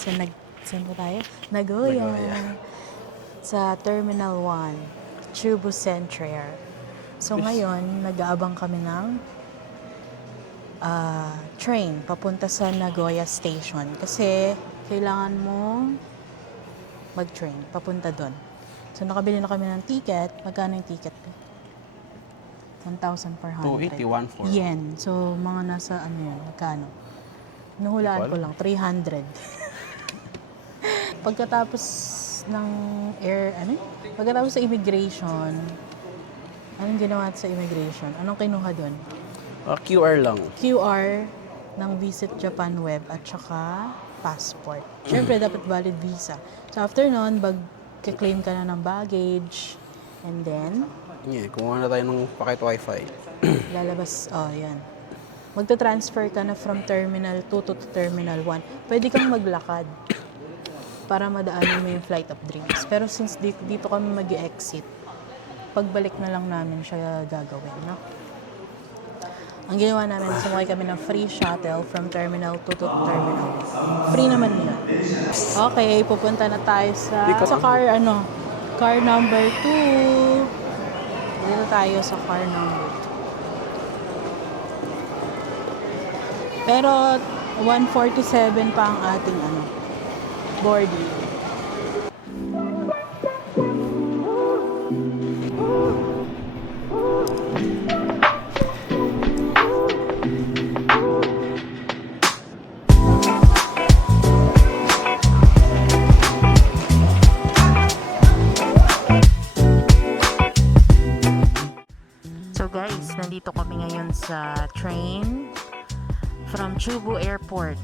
saan ba tayo? Nagoya. Sa Terminal 1, Chubu Centrair. So ngayon, nag-aabang kami ng train papunta sa Nagoya Station. Kasi kailangan mong mag-train papunta doon. So nakabili na kami ng ticket. Magkano yung ticket? 1,400. 281 for yen. So mga nasa ano yun, magkano? Nahulaan ko lang, 300. Pagkatapos ng pagkatapos sa immigration, anong ginawa sa immigration? Anong kinuha doon? QR lang. QR ng Visit Japan web at saka passport. Siyempre, dapat valid visa. So, after nun, claim ka na ng baggage. And then, Kumuha na tayo ng packet wifi. lalabas, yan. Magta-transfer ka na from Terminal 2 to Terminal 1. Pwede kang maglakad para madaanan mo yung Flight of Dreams. Pero since dito kami mag-exit, pagbalik na lang namin siya gagawin, no? Ang ginawa namin, sumakay kami ng free shuttle from Terminal 2 to Terminal 1. Free naman yun. Okay, pupunta na tayo sa car number 2. Dito tayo sa car number 2. Pero 1:47 pa ang ating boarding. So guys, nandito kami ngayon sa train from Chubu Airport.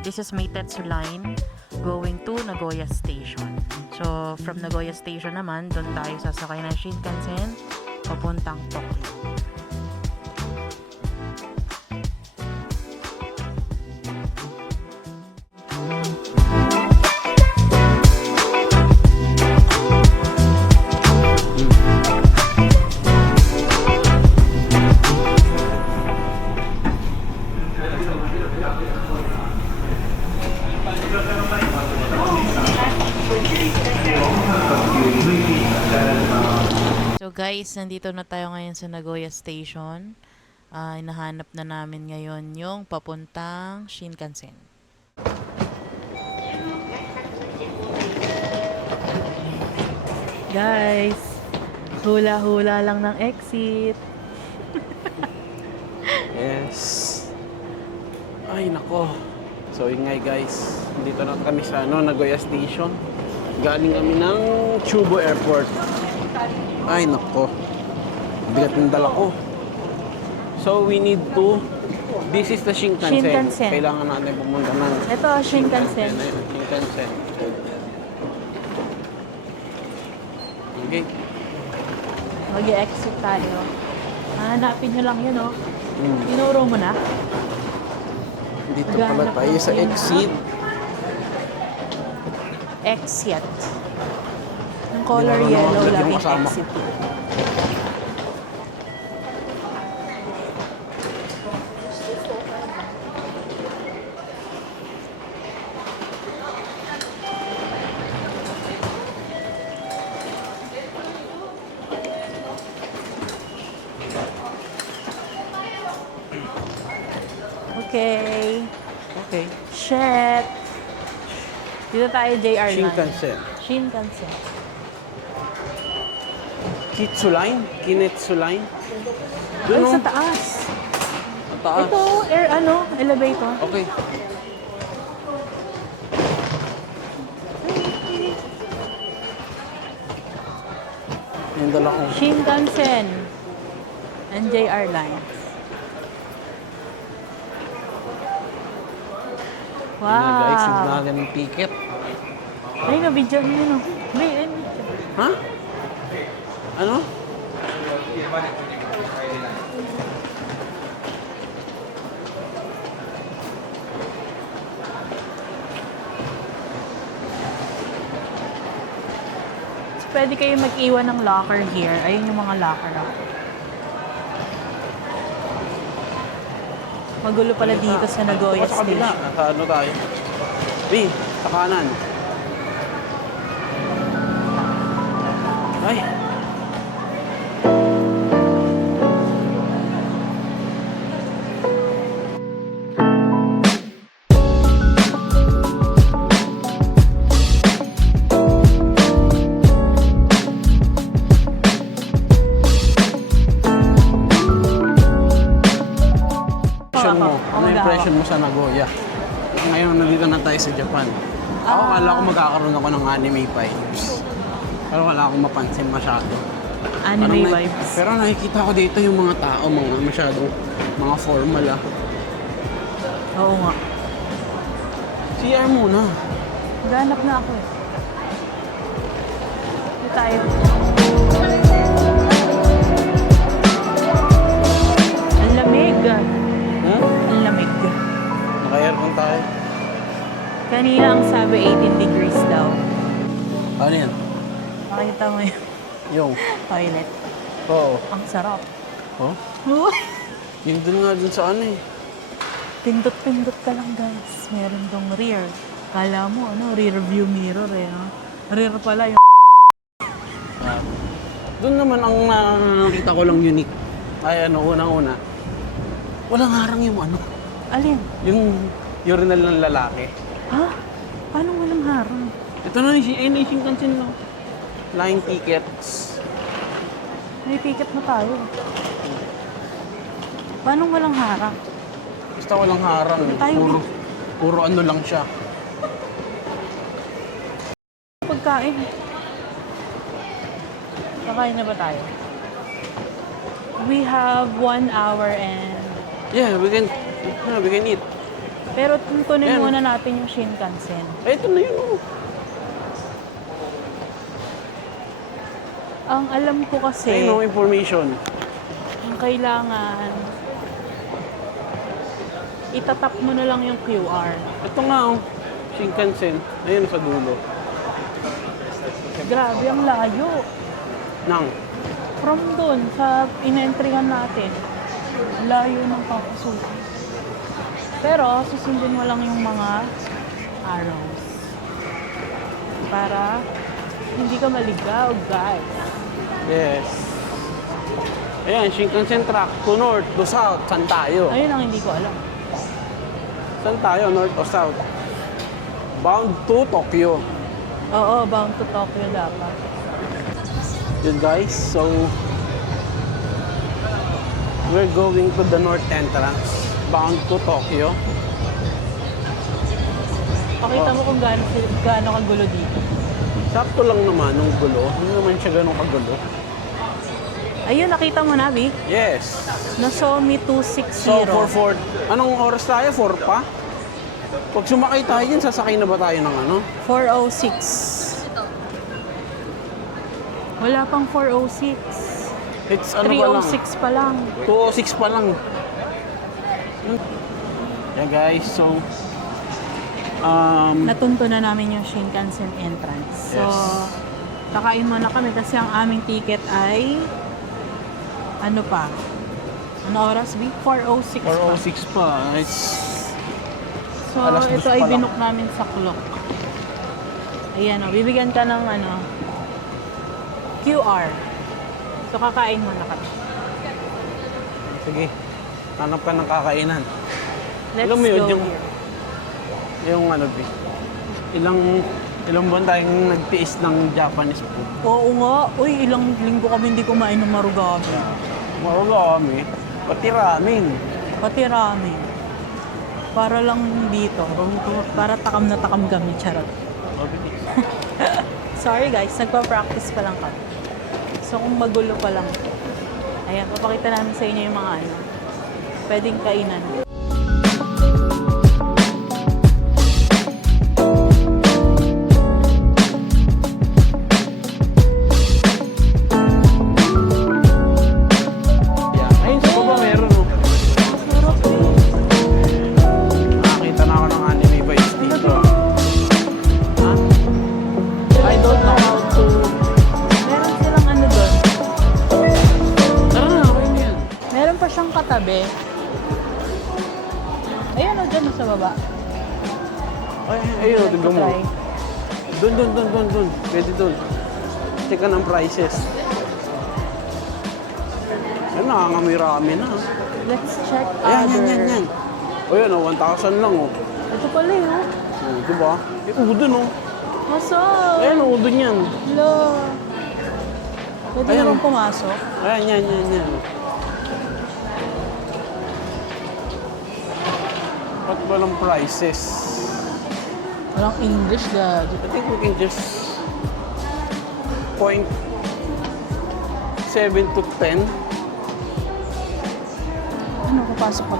This is Meitetsu Line going to Nagoya Station. So, from Nagoya Station naman, doon tayo sasakay ng Shinkansen papuntang Tokyo. So guys, nandito na tayo ngayon sa Nagoya Station. Hinahanap na namin ngayon yung papuntang Shinkansen. Guys, hula-hula lang ng exit. Yes. Ay, nako. So, yun nga guys. Dito na kami sa Nagoya Station. Galing kami ng Chubu Airport. Ay, nako. Bigat ng dala ko. So, we need to... This is the Shinkansen. Shinkansen. Kailangan natin pumunta ng... Ito, Shinkansen. Shinkansen. Okay. Mag-exit tayo. Hanapin nyo lang yun, oh. Tinuro mo na? Dito pala tayo sa exit. Exit. Yung color yellow lang yung exit. Okay. Okay. Shit. Dito tayo JR line. Shinkansen. Shinkansen. Kitsu line? Kinetsu line? Ay, Doon, sa taas. Sa taas. Ito, elevator. Okay. Yung dala ko. Shinkansen and JR lines. Wow. Guys, Wow. na ganyung ticket. Ay, na-video nyo yun, oh. May. Ha? Ano? So, pwede kayo mag-iwan ng locker here. Ayun yung mga locker, oh. Magulo pala dito sa Nagoya Sa kabila. Station. Nasa ano tayo? B, Sa kanan. Ay. Impression mo? Ano yung impression mo sa Nagoya? Ngayon, nandito na tayo sa Japan. Ako, kala ko magkakaroon ako ng anime vibes. Pero wala akong mapansin masyado. Anime Parang vibes. Pero nakikita ko dito yung mga tao, mga masyadong mga formal ah. Oo nga. CR muna. Ganap na ako eh. Ito tayo. Ang lamig. Hmm? Ang lamig. Naka-aircon tayo. Kanina ang sabi 18 degrees daw. Ano yan? Makita mo yung Yung. toilet. Oo. Ang sarap. Oh? Uy! Yun dun nga dun sa ano eh. Pindot-pindot ka lang guys. Meron dong rear. Kala mo rear view mirror eh. No? Rear pala yung Doon naman ang nakita ko lang unique. Ay ano, unang-una. Walang harang yung ano. alin? Yung urinal ng lalaki. Ha? Paano walang harang? Ito na yung Shinkansen no. Flying tickets. May ticket na tayo. Paano walang harang? Basta walang harang. Tayo, Puro ano lang siya. Pagkain. Kakain na ba tayo? We have 1 hour and... Yeah, we can eat. Pero tuntunin Yan. muna natin yung Shinkansen. Eh, ito na yun oh. Ang alam ko kasi, Ayun oh, information. ang kailangan, itatap mo na lang yung QR. Ito nga oh. Shinkansen. Ayun sa dulo. Grabe, ang layo. Nang. From doon, sa in-entryhan natin, layo ng papasukan. Pero, susundin mo lang yung mga arrows. Para hindi ka maligaw, guys. Yes. Ayan, Shinkansen track to north, to south. Saan tayo? Ayun ang hindi ko alam. Saan tayo? North o south? Bound to Tokyo. Oo, bound to Tokyo dapat. Yun guys, so we're going to the north entrance. Bound to Tokyo. Pakita mo kung gaano kagulo dito. Sakto lang naman nung gulo. Hindi naman siya ganun kagulo. Ayun, nakita mo na, Vi? Yes. Nasomi 260. So, for anong oras tayo? 4 pa? Pag sumakay tayo yun, sasakay na ba tayo ng ano? 406. Wala pang 406. It's ano pa lang? 306 pa lang. 206 pa lang. Yeah guys, so Natunto na namin yung Shinkansen entrance. So, Yes. kakain muna kami kasi ang aming ticket ay ano pa? Ano oras, Vi? 406 pa. 406 pa. It's So, Alas dos ito ay pa lang. binook namin sa clock. Ayan o, bibigyan ka ng QR. So, kakain muna kami. sige. Hanap ka ng kakainan. Let's Alam mo yun, go yung- here. Yung ano, B. Ilang buwan tayong nagtiis ng Japanese food. Oo nga. Uy, ilang linggo kami hindi kumain ng marugami. Marami. Pati ramen. Pati ramen. Para lang dito. Para takam na takam kami. Charot. Sorry guys, nagpa-practice pa lang kami. So kung magulo pa lang. Ayan, papakita namin sa inyo yung mga pwedeng kainan. Yeah. Ayun sa baba meron, oh. Sarap eh. Nakakita na ako ng anime vibes dito. Ha? I don't know how to... Meron silang doon. Tara na, okay na yan. Meron pa siyang katabi. Ayan o, dyan sa baba. ayun, tignan mo. Try. Doon. Pwede doon. Check ka ng prices. Ayun, nakangamoy ramen na. Let's check Yan. O yan, 1,000 lang, oh. Ito pala yun. Oh, diba? Udon, oh. Masok! Ayan, udon yan. Hello! Pwede Ayan. naman pumasok. Ayan, yan. Ba't walang prices? Walang English, Dad. I think we can just point 7 to 10. Ano, papasok ko.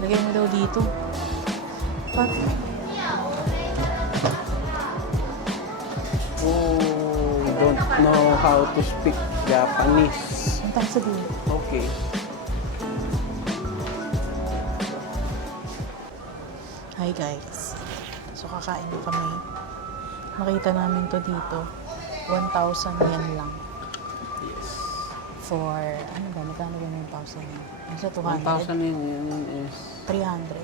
Lagay mo daw dito. Pat. Oh, don't know how to speak Japanese. Ang tayo sa dito. Okay. Hi guys. So kakain na kami. Nakita namin to dito. 1,000 yen lang. Yes. For, ano ba? Magkano ba yung 1,000 yen? Nasa 1,000 200? yun is... 300.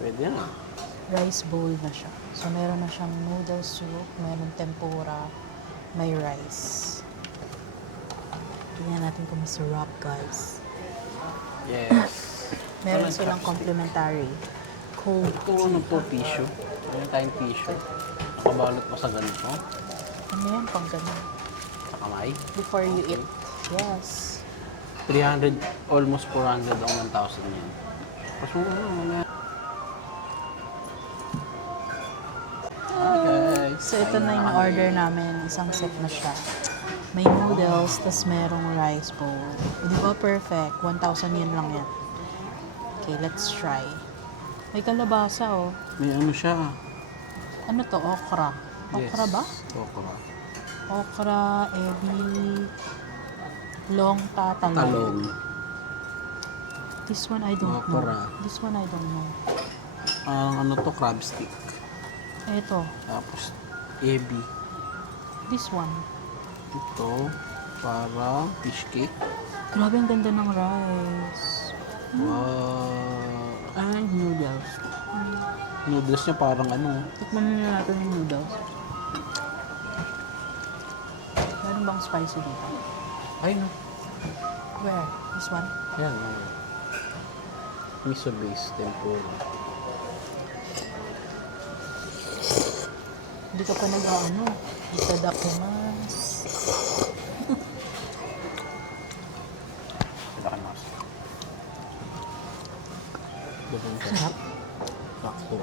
Pwede na. Rice bowl na siya. So meron na siyang noodle soup, meron tempura, may rice. Tingnan natin kung masarap guys. Yes. Meron Walang silang chopstick. complimentary. Cold Kung ano to, tissue. Ano tayong tissue? Nakabalot pa sa ganito. Ano yan? Pang ganun. Sa kamay. Before you eat. Yes. 300, almost 400 ang 1,000 yan. Mas mura na, mamaya. Guys, So ito na yung order namin. Isang set na siya. May noodles, tas merong rice bowl. Di ba perfect? 1,000 yen lang yan. Okay, let's try. May kalabasa oh. May ano siya. Ano to? Okra. Okra ba? Okra. Okra, ebi, long talong. Talong. This one I don't Okra. know. This one I don't know. Ano to, crab stick. Ito. Tapos, ebi. This one. Ito, para fish cake. Grabe ang ganda ng rice. Wow. And noodles. Noodles niya parang ano. Tikman na natin yung noodles. Meron bang spicy dito? Ay, no. Where? This one? Yan. Miso base tempura. Hindi ka pa nag-ano. Itadakimasu. Itadakimasu. Sarap. Sakto.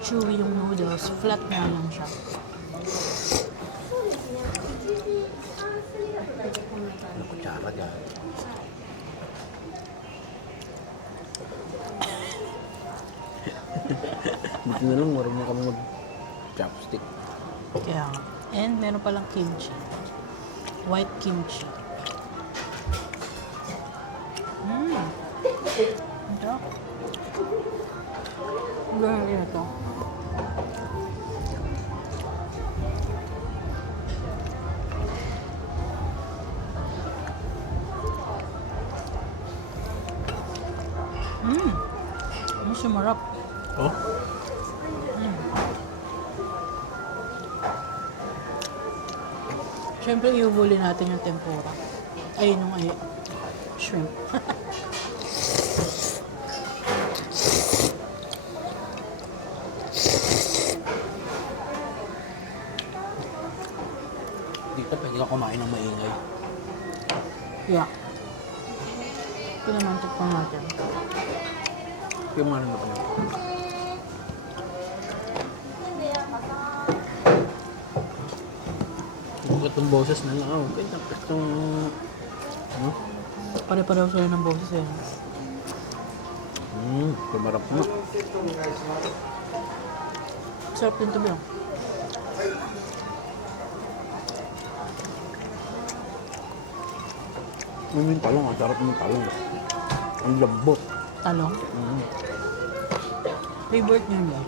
Chewy yung noodles. Flat nga lang siya. Ano kutsara dyan? Buti na lang, marunong kami mag-chopstick. Kaya nga. And meron palang kimchi. White kimchi. Ito. Gano'n ito. Ano sumarap? Oh? Siyempre, iuhuli natin yung tempura. Ay, shrimp. Dito pwede ka kumain ng maingay. Yeah. Ito naman, tikpan natin. Yung ano na pala. Itong boses na lang. Oh, ganda. Itong... Ano? Pare-pareho sila ng boses eh. Kumarap na. Sarap din ito, Bill. Ano yung talong? Ang sarap ng talong. Ang lambot. Talong. Favorite niyo yun.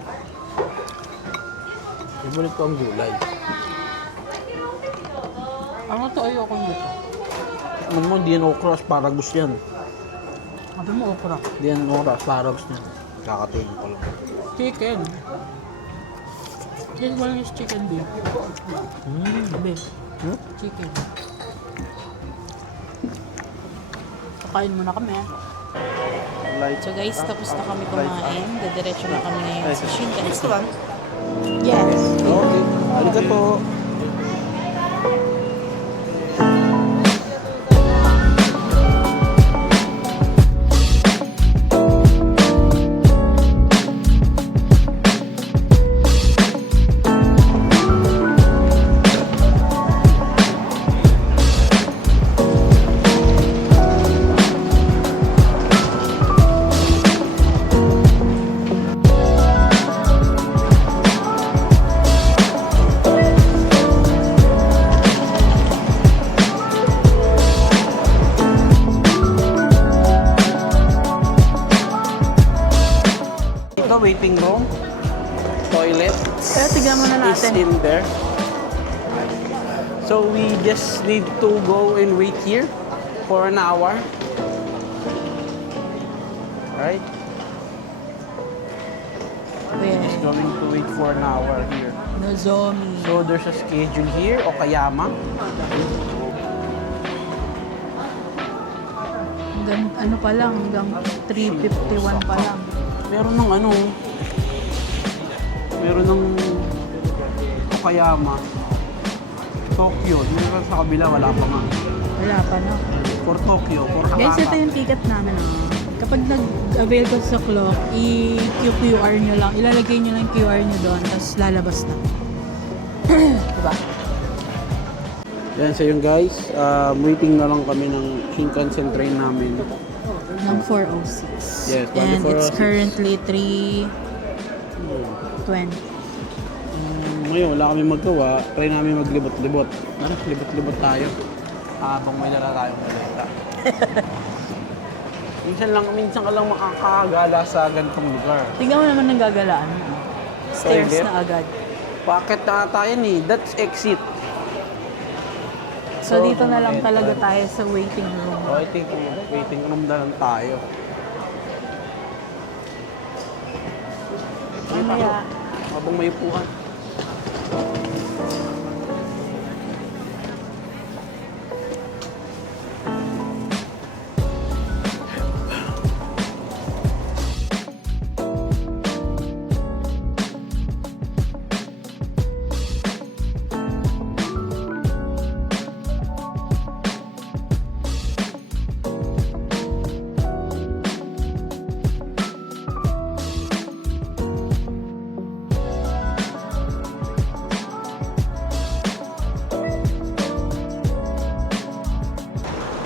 Favorite ko ang gulay. Ano to? Ayoko nito. Ano mo, hindi yan okra, asparagus yan. Sabi mo okra. Hindi yan okra, asparagus yan. Kakatingin ko lang. Chicken. This one is chicken beef. Beef. Hmm? Chicken. Kakain muna kami. Like, So guys, tapos na kami kumain. Dediretso na kami ngayon sa Shinkansen. lang. Yes. Okay. Arigato. Ito, waiting room. Toilet. Tignan muna Is natin. in there. So we just need to go and wait here for an hour. Right? Just going to wait for an hour here. Nozomi. So there's a schedule here, Okayama. Hanggang, ano pa lang, hanggang 3:51 pa lang. Meron ng ano, meron ng Okayama. Tokyo. Meron sa kabila, wala pa nga. Wala pa, no? For Tokyo, for Guys, ito Hakata. yung ticket namin. Kapag nag-avail ko sa clock, i-QR nyo lang. Ilalagay nyo lang yung QR nyo doon, tapos lalabas na. Diba? Yan sa yung guys, waiting na lang kami ng Shinkansen train namin. Ng 4:06. Yes, And it's 4:06. currently 3:20. Ngayon, wala kami magawa. Try namin maglibot-libot. Ano? Libot-libot tayo. Habang may dala tayong maleta. minsan ka lang makakagala sa ganitong lugar. Tingnan mo naman nagagalaan. Stairs Toilet? na agad. Bakit na tayo eh? That's exit. So, dito na lang talaga tayo sa waiting room. So, I think waiting room na lang tayo. Mamaya. Habang may upuan.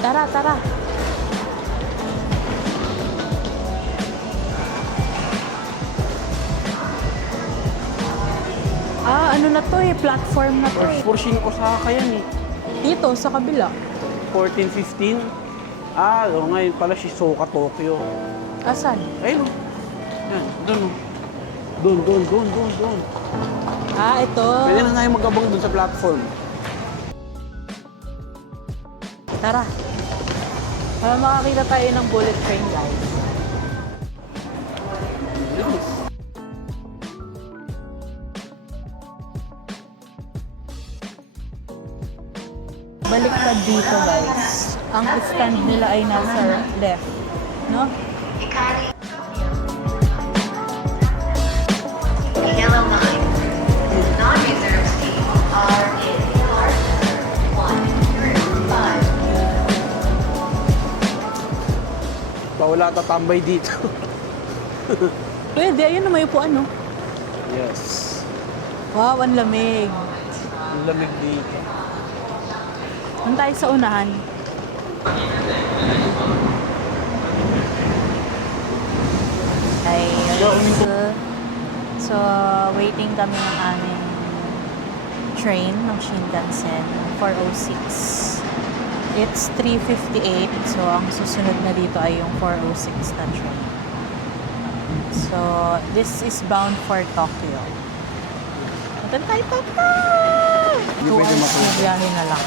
Tara, tara. Ano na to eh, platform na to eh. For Shin Osaka yan eh. Dito, sa kabila. 14, 15. Ngayon pala Shizuoka, Tokyo. Asan? Ayun. Yan, doon. Doon. Ito. Pwede na tayo mag-abang doon sa platform. Tara. Para makakita tayo ng bullet train, guys. Yes. Baliktad dito, guys. Ang stand nila ay nasa left. No? Yellow line. Non-reserved seats are in cars 1 through 5. Wala tatambay dito. Pwede, ayun na may upuan, no? Yes. Wow, ang lamig. Ang lamig dito. Doon tayo sa unahan. So, waiting kami ng aming train ng Shinkansen, 4:06. It's 3:58, so ang susunod na dito ay yung 4:06 na train. So, this is bound for Tokyo. Punta tayo, Papa! 2 pwede hours matulog. na biyahe na lang.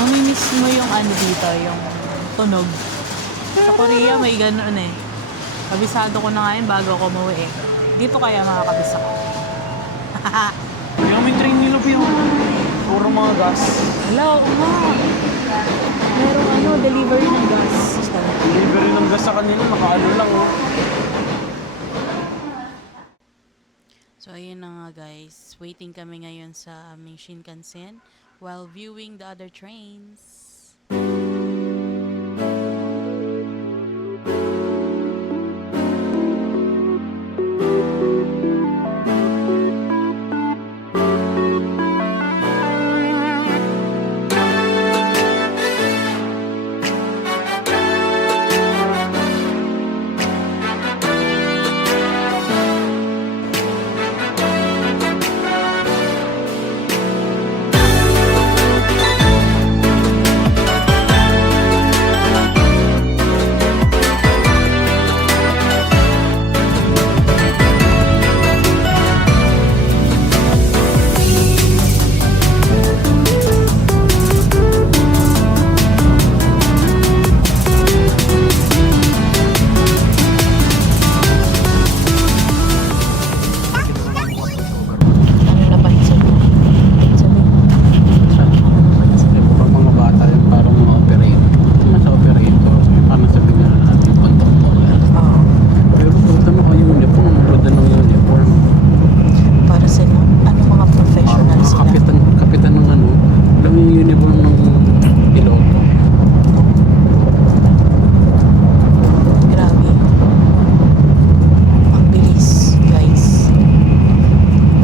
Mamimiss mo yung ano dito, yung tunog. Sa Korea may ganoon eh. Kabisado ko na nga yun bago ako umuwi eh. Dito kaya makakabisa ko. Yung may train nila po yung puro mga gas. Hello, nga. Merong ano, delivery ng gas. Delivery ng gas sa kanila, nakaano lang oh. So, ayun na nga guys. Waiting kami ngayon sa aming Shinkansen while viewing the other trains. Ano na pa sabi? Puro mga bata yung parang mga operator. Mas operator, parang sabihin na natin yung conductor. Oo. Pero puta mo kayo uniform, roda ng uniform. Para sa ano mga professional Mga sila. kapitan ng ano, alam mo yung uniform ng piloto. Grabe. Ang bilis, guys.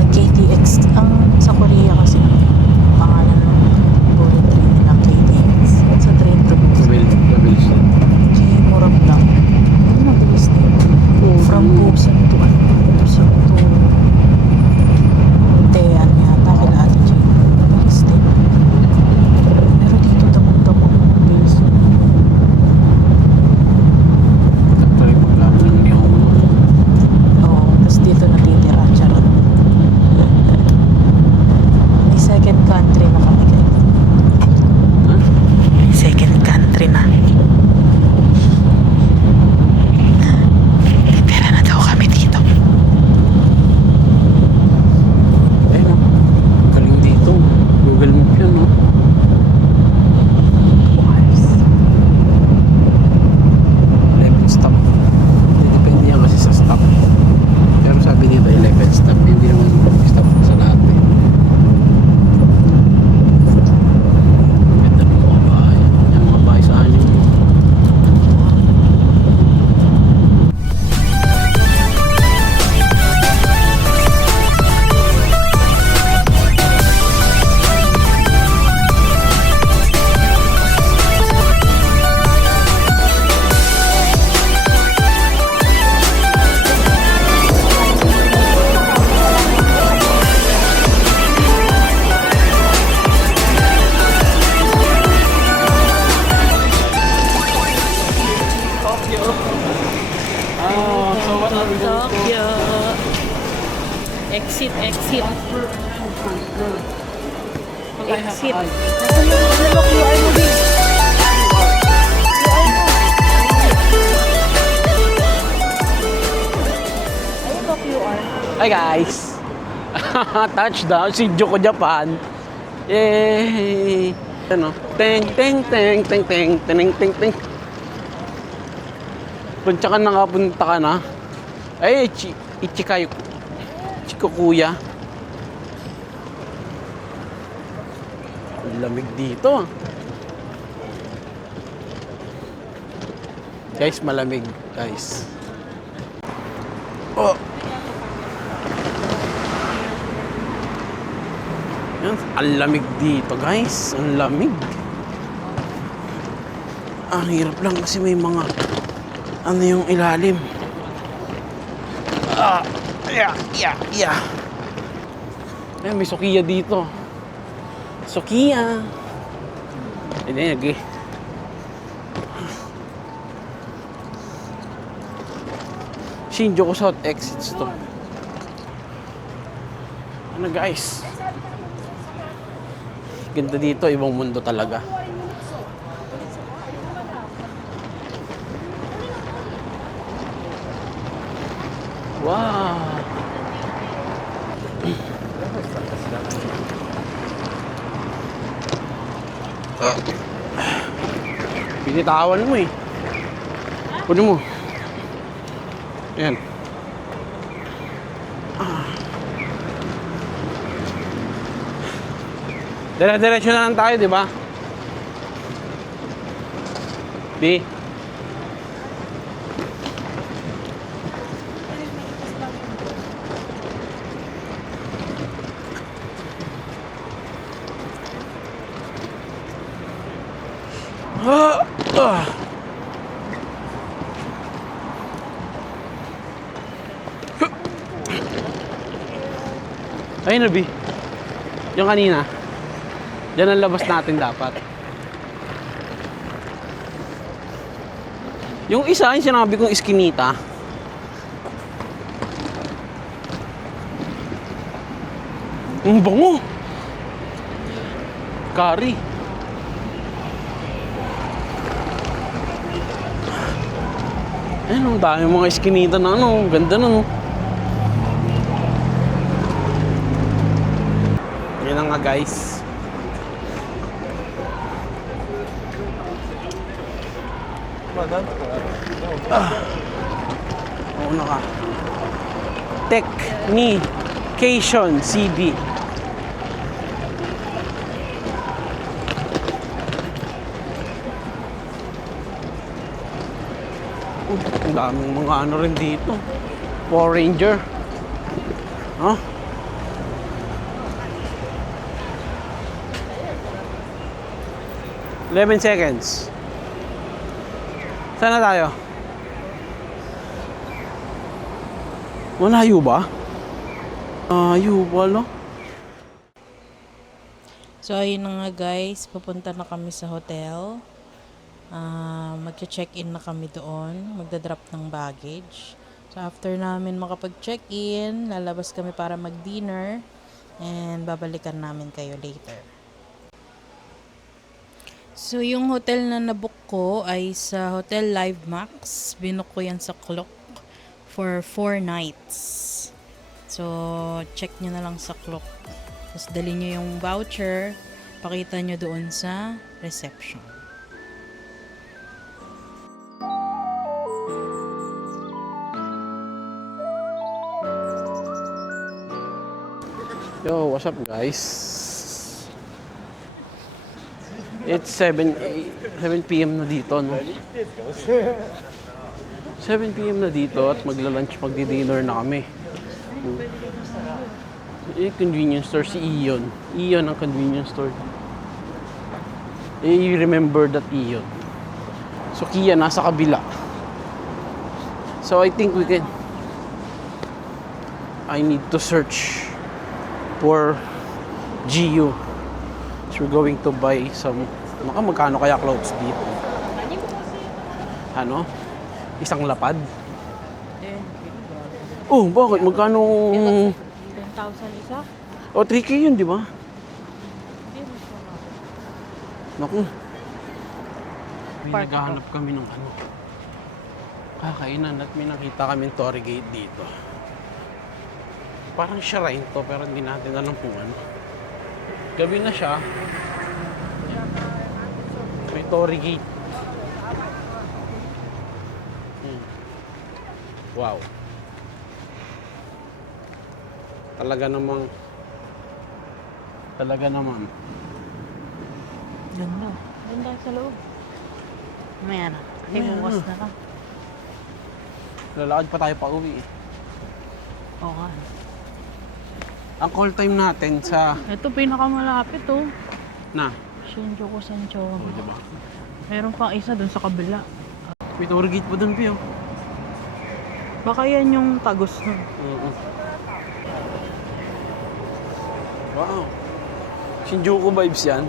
Nag-KTX. Ang sa Korea kasi, pangalan ng bullet train nila, KTX. Sa train to Mabilis na. Murag lang. Ano mabilis na yun? From Busan to ano? Busan to Taean yata, kila Ate Jane. Next day. Pero dito damang-damang ang bilis yun. Actually, pagkano ng Nihon. Oo, tapos dito natitira, charot. May second country na kami guys. Ha? May second country na. Titira na daw kami dito. Ayun o. Galing dito. Google Map yun o. Wars. 11 stop. Hindi, depende yan kasi sa stop. Pero sabi nila 11 stop. Hindi naman stop sa lahat eh. Ganda ng mga bahay. Yung mga bahay sa anin. Oh, so what are we going to? Tokyo. Exit, exit. Exit. Ano ba QR mo din? Ayun ba QR? Hi guys! Touchdown, Shinjuku ko Japan. Yay! Ano? Teng, teng, teng, teng, teng, teng, teng, teng. Punta ka na nga, punta ka na. Ay, Ichikayo. Chikukuya. Ang lamig dito. Guys, malamig. Guys. Oh! Yan, ang lamig dito, guys. Ang lamig. Ang hirap lang kasi may mga ano yung ilalim. Yeah. Ayan, may Sukiya dito. Sukiya. Hindi, Shinjuku South exits to. Ano guys? Ganda dito, ibang mundo talaga. Wow! Pinitawan mo eh. Kunin mo. Ayan. Dire-diretso na lang tayo, di ba? Di. Ah! Ah! Ayun na, B. Yung kanina. Diyan ang labas natin dapat. Yung isa, yung sinabi kong iskinita. Ang bango. Curry. Ayun, ang dami mga iskinita na ano. Ganda na, no? Yan na nga, guys. Una ka. Technication CD. Ang daming mga ano rin dito. Power Ranger. Huh? $11 seconds. Saan na tayo? Malayo ba? Malayo pala. So, ayun na nga guys, pupunta na kami sa hotel. Mag-check-in na kami doon, magdadrop ng baggage. So, after namin makapag-check-in, lalabas kami para mag-dinner and babalikan namin kayo later. So, yung hotel na nabook ko ay sa Hotel Live Max. Binook ko yan sa Klook for 4 nights. So, check nyo na lang sa Klook. Tapos, dali nyo yung voucher. Pakita nyo doon sa reception. Yo, what's up guys? It's 7 p.m. na dito, no? 7 p.m. na dito at magla-lunch, magdi-dinner na kami. Convenience store si Ion. Ion ang convenience store. You remember that Ion. So Kia nasa kabila. So I think I need to search for GU. So we're going to buy some, magkano kaya clothes dito? Ano? Isang lapad? Oh, bakit? Magkano? 10,000 isa? O, 3K yun, di ba? Naku. May naghahanap kami ng ano. Kakainan at may nakita kami ng Torii Gate dito. Parang shrine to, pero hindi natin alam kung ano. Gabi na siya. May Torii Gate. Wow. Talaga naman. Ganda. Ganda sa loob. Mamaya na. Ay, bukas na ka. Lalakad pa tayo pa uwi eh. Oo nga. Ang call time natin sa... Ito pinakamalapit oh. Na? Shinjuku Sancho. Oh, diba? Meron pang isa dun sa kabila. May Torii Gate pa dun, Pio. Baka yan yung tagos nun. Oo. Wow. Shinjuku vibes yan.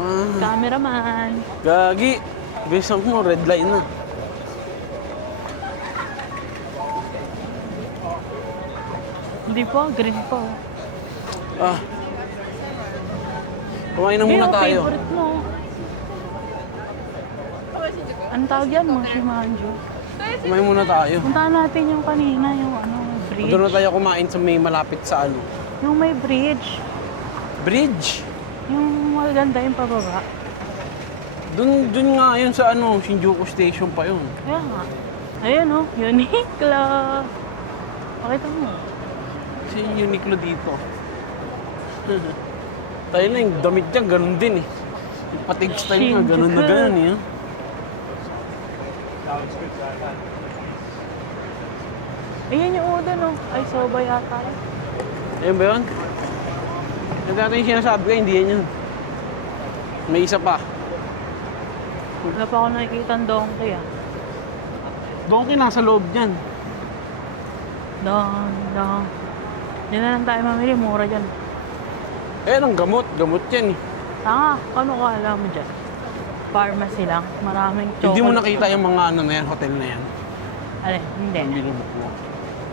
Wow. Cameraman. Gagi. Bisa mo, red line na. Hindi pa, green pa. Oh. Ah. Kumain na muna Hindi, tayo. favorite mo. Anong tawag yan mo, si Manju? Kumain muna tayo. Puntahan natin yung kanina, yung ano, bridge. Doon na tayo kumain sa may malapit sa ano. Yung may bridge. Bridge. Yung maganda yung pababa. Doon nga yun sa ano, Shinjuku Station pa yun. Kaya nga. Ayun oh, Uniqlo. Pakita mo. Kasi yung Uniqlo dito. Tayo na yung damit niya, ganun din eh. Yung patig style nga, ganun na ganun eh. Ayun yung udan oh. Ay, soba yata. Ayun ba yun? Yung dati yung sinasabi ko, hindi yan yun. May isa pa. Wala pa ako nakikita ang donkey ah. Donkey nasa loob niyan. Dong. Diyan na lang tayo mamili, mura dyan. Ayan ang gamot. Gamot yan eh. Tanga, ano ka alam mo dyan? Pharmacy lang, maraming chocolate. Hindi mo nakita yung mga ano na yan, hotel na yan. Ano, hindi. Ang binubok mo.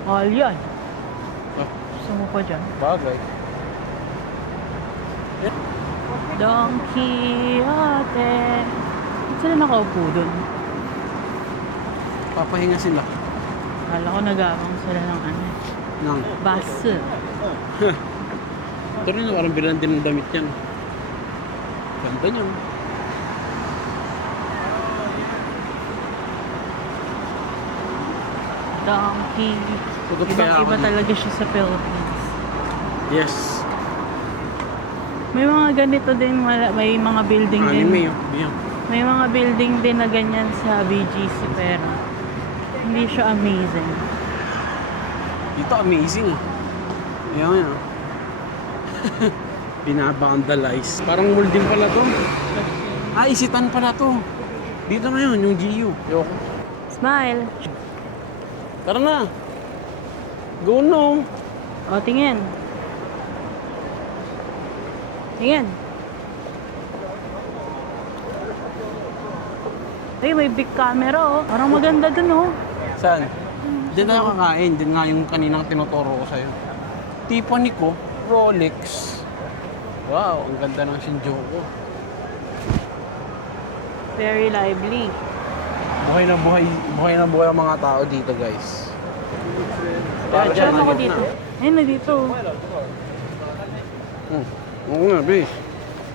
Mahal yan. Ah, Gusto mo pa dyan? bagay. Don Quixote. Ba't sila nakaupo dun? Papahinga sila. Kala ko nag-aabang sila ng ano. Nang. Bus. Ito rin, parang bilang din ng damit yan. Ganda niya. Donkey. Tugot kaya ako Ibang-iba dito. talaga siya sa Philippines. Yes. May mga ganito din, may mga building din. Anime yun. Yan. May mga building din na ganyan sa BGC pero hindi siya amazing. Dito amazing eh. Yan yan. Pinabandalize. Parang mall din pala to. Ah, isitan pala to. Dito na yun, yung GU. Yoko. Smile. Tara na. Go no. O, tingin. Tingin. Ay, may big camera oh. Parang maganda dun oh. Saan? Diyan tayo kakain. Diyan nga yung kaninang tinuturo ko sa'yo. Tiffany ko, Rolex. Wow, ang ganda ng Shinjuku. Very lively. Buhay na buhay ang mga tao dito, guys. Para Diyan siya ako na dito. Ayun na dito. Oo nga, bis.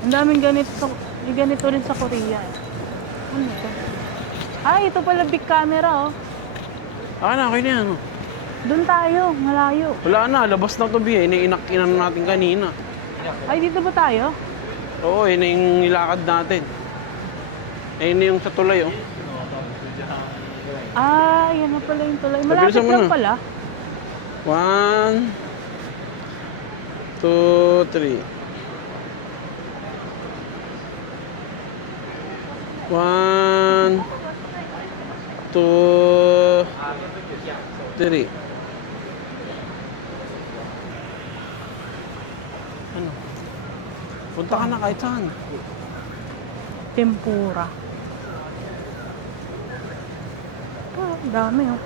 Ang daming ganito may ganito rin sa Korea. Ano ito? Ah, ito pala big camera oh. Okay na yan. Oh. Doon tayo, malayo. Wala na, labas na to, Bi. Inainak-inan natin kanina. Ay, dito ba tayo? Oo, yun na yung nilakad natin. Ayun na yung sa tulay, oh. Ah, yan na pala yung tulay. Malapit Pabilisan mo lang na. pala. 1, 2, 3. 1, 2, 3. Ano? Punta ka na kahit saan. Tempura. Ah, dami oh.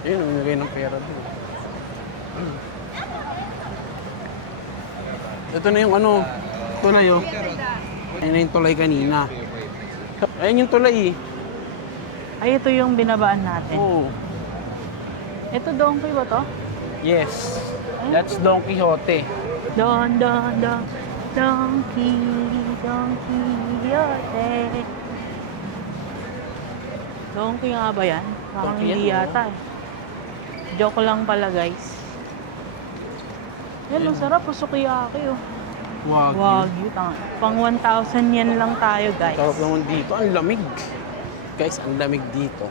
Ayun, umigay ng pera din. Ito na yung ano, tulay oh. Ayun na yung tulay kanina. Ayun yung tulay eh. Ay, ito yung binabaan natin. Oo. Ito donkey ba to? Yes. That's Don Quixote. Don, donkey, yote. Donkey nga ba yan? Parang Donkey hindi yan, yata eh. Joke lang pala guys. Yan, masarap. Sukiyaki oh. Wagyu. Wagyu. Pang 1,000 yen lang tayo guys. Sarap naman dito. Ang lamig. Guys, ang lamig dito.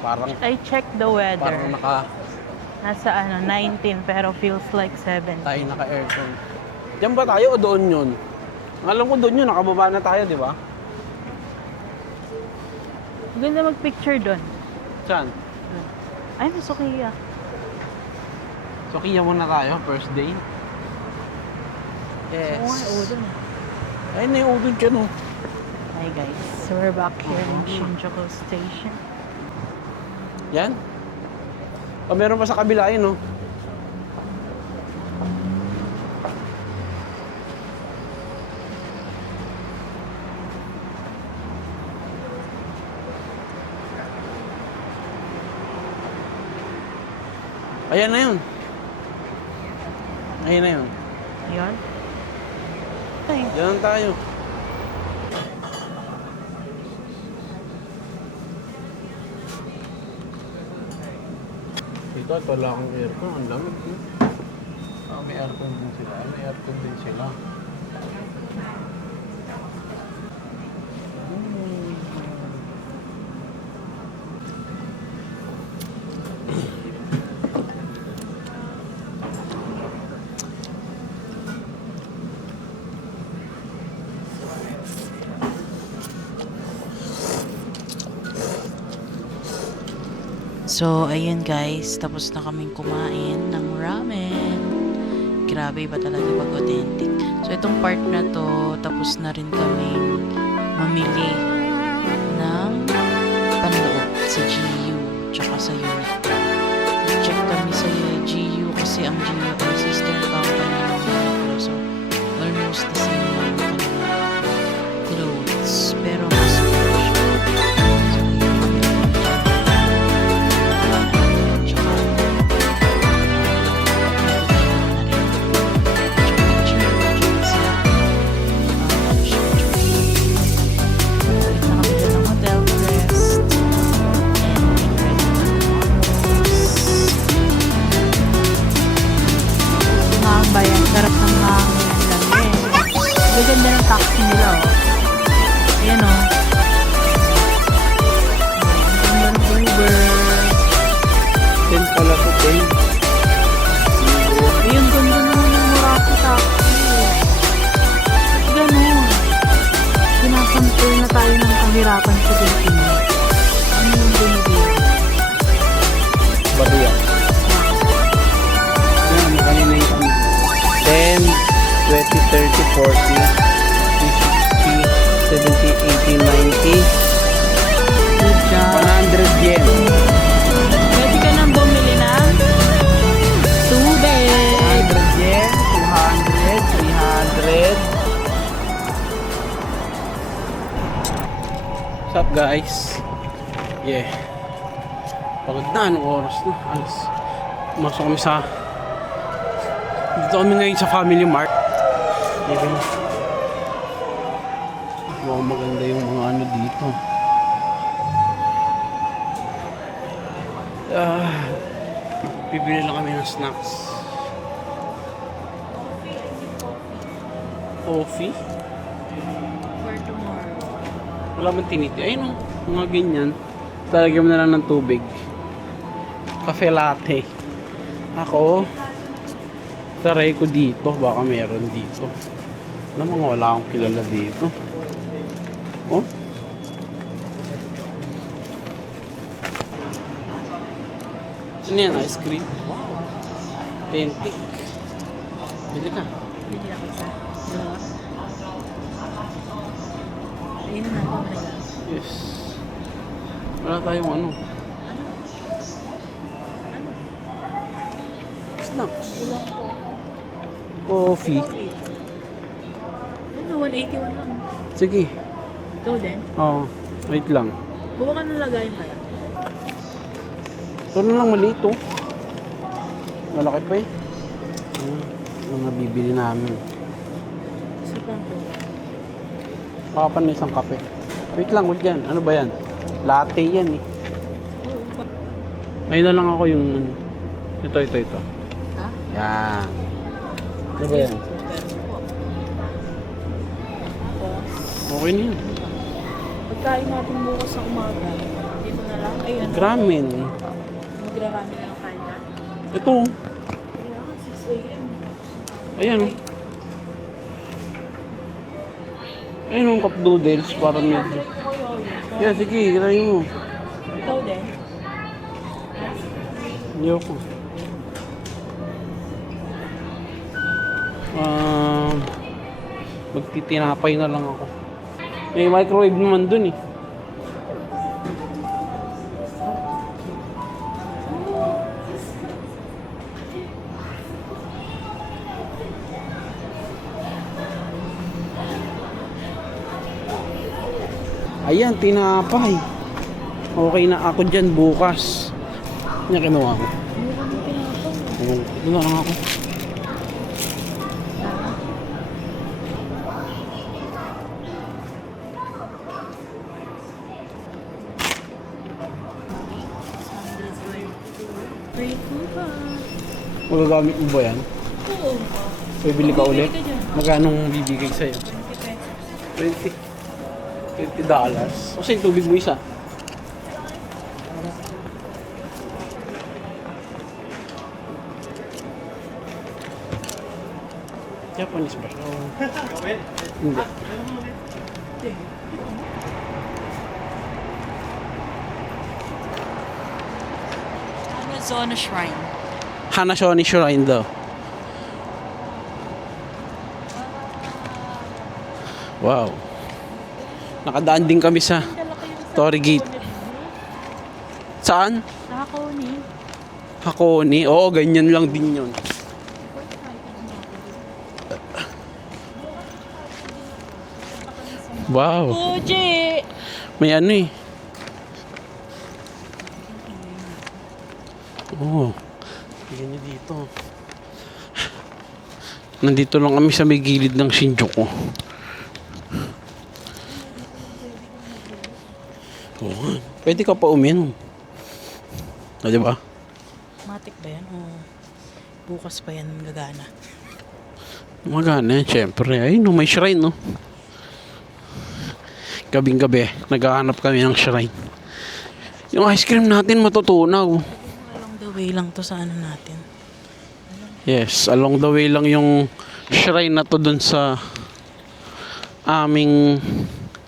Parang- I checked the weather. Parang Nasa 19 pero feels like 7. tayo naka-aircon. Diyan ba tayo o doon yun? Alam ko doon yun. Nakababa na tayo, di ba? Ganda mag-picture doon. Saan? Ay, may Sukiya. So, kaya muna tayo. First day. Yes. Oo nga, udon. Ayun na yung udon dyan, oh. Hi guys, so we're back here in Shinjuku Station. Yan. O, meron pa sa kabila yun, no? Ayan na yun. Ayan na yun. Yun. Ay, Diyan tayo. Dito, ito lang ang aircon. Ang lamig. May aircon din sila. May aircon din sila. so, ayun guys, tapos na kaming kumain ng ramen. Grabe ba talaga pag authentic. So, itong part na to, tapos na rin kaming mamili ng panloob sa GU tsaka sa unit. Check kami sa GU kasi ang GU ay sister company ng Uniqlo. So, almost the same lang yung kanilang clothes. Pero mas mura siya. So, yun, pamili kami dyan. Tsaka, bayan, sarap ng hangin lang eh. Gaganda ng taxi nila oh. Ayan oh. Ang ganda ng Uber. 10 pala po, 10. Ayun, ganda naman ng Muraki taxi. Ganun. Pinasampul na tayo ng kahirapan sa Pilipinas. Ano yung binibigay? Bato yan. Yan, kanina yung 10, 20, 30, 40, 50, 60, 70, 80, 90, Good job. 100 yen. Pwede ka nang bumili ng tubig. 100 yen, 200, 300. What's up guys? Yeah. Pagod na, anong oras na? Alas. Masok kami sa... Dito kami ngayon sa Family Mart. Dito na. Wow, maganda yung mga ano dito. Bibili lang kami ng snacks. Coffee? For tomorrow. Wala man tiniti. Ayun o, mga ganyan. Talagyan mo na lang ng tubig. Cafe latte. Ako, taray ko dito. Baka meron dito. Alam mo nga, wala akong kilala dito. Oh? Ano yan? Ice cream? Wow. Authentic. Bili ka. Bili ako isa. Dalawa. Ayun na ako na lang. Yes. Wala tayong ano. Snacks. Ilang po. Coffee. Ano, 181 lang. Sige. Ikaw din? Oo. Wait lang. Kuha ka ng lagayin pala. Ito na lang maliit oh. Malaki pa eh. Ang nabibili namin. Isa pang po. Makapan na isang kape. Wait lang, wait yan. Ano ba yan? Latte yan eh. Ngayon na lang ako yung... Ito. Ha? Yan. Ano ba yan? Okay na yan. Pagkain natin bukas sa umaga. Dito na lang. Ayun. Ramen. Magrarami na lang tayo na. Ito. Kailangan 6 a.m. Ayan oh. Ayun yung cup noodles para medyo. Yeah, sige, try mo. Ikaw din? Ayoko. Magtitinapay na lang ako. May microwave naman dun eh. Ayan, tinapay. Okay na ako dyan bukas. Yan kinuha ko. Ito na lang ako. Magagamit mo ba yan? Oo. Bibili ka ulit? Magkano bibigay sa'yo? 20. $20. Kasi yung tubig mo isa. Japanese ba siya? Hindi. Amazon Shrine. Hanashoni Shrine daw. Wow. Nakadaan din kami sa Torii Gate. Saan? Nakakoni. Hakone. Oo, ganyan lang din yun. Wow. Fuji! May ano eh. Oo. Ganyan dito. Nandito lang kami sa may gilid ng Shinjuku. Oo. Pwede ka pa uminom. O, diba? Matik ba yan? O bukas pa yan gagana? Magana yan, syempre. Ay, no, may shrine, no? Gabing-gabi, naghahanap kami ng shrine. Yung ice cream natin matutunaw. Along the way lang to sa ano natin. Yes, along the way lang yung shrine na to dun sa aming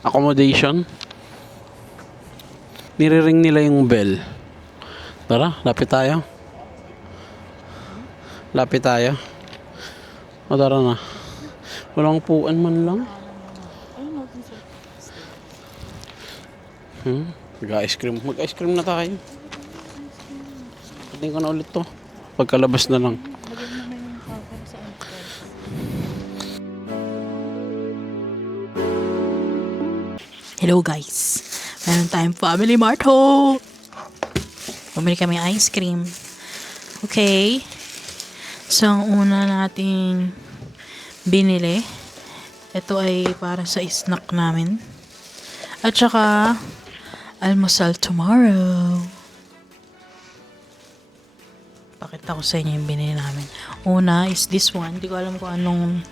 accommodation. Niriring nila yung bell. Tara, lapit tayo. Lapit tayo. O, tara na. Walang puan man lang. Mag-ice cream. Mag-ice cream na tayo. Pating ko na ulit to. Pagkalabas na lang. Hello guys. Meron tayong Family Mart ho. Bumili kami ice cream. Okay. So, ang una nating binili, ito ay para sa snack namin. At saka, almusal tomorrow. Pakita ko sa inyo yung binili namin. Una is this one. Hindi ko alam kung ano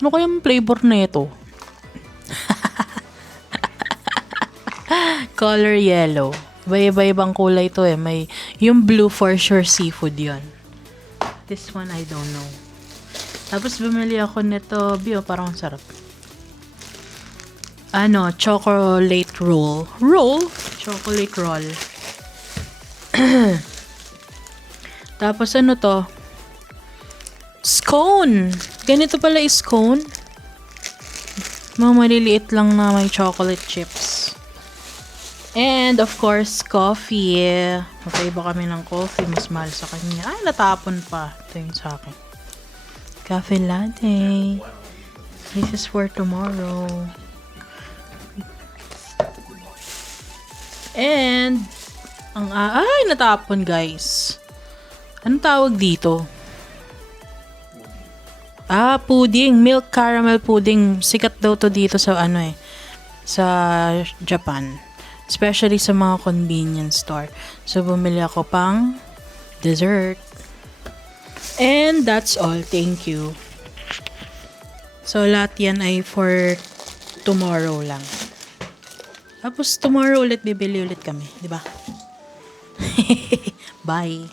kayang flavor na ito. Color yellow. Iba-ibang kulay to eh. May, yung blue for sure seafood yon. This one I don't know. Tapos bumili ako nito, bio, parang sarap. Ano, chocolate roll. Roll? Chocolate roll. Tapos ano to? Scone! Ganito pala is scone. Mga maliliit lang na may chocolate chips. And of course, coffee. Magkaiba kami ng coffee. Mas mahal sa kanya. Ay, natapon pa. Ito yung sa akin. Cafe latte. This is for tomorrow. And, ay, natapon guys. Anong tawag dito? Pudding. Milk caramel pudding. Sikat daw to dito sa sa Japan. Especially sa mga convenience store. So, bumili ako pang dessert. And that's all. Thank you. So, lahat yan ay for tomorrow lang. Tapos, tomorrow ulit bibili ulit kami. Diba? Bye.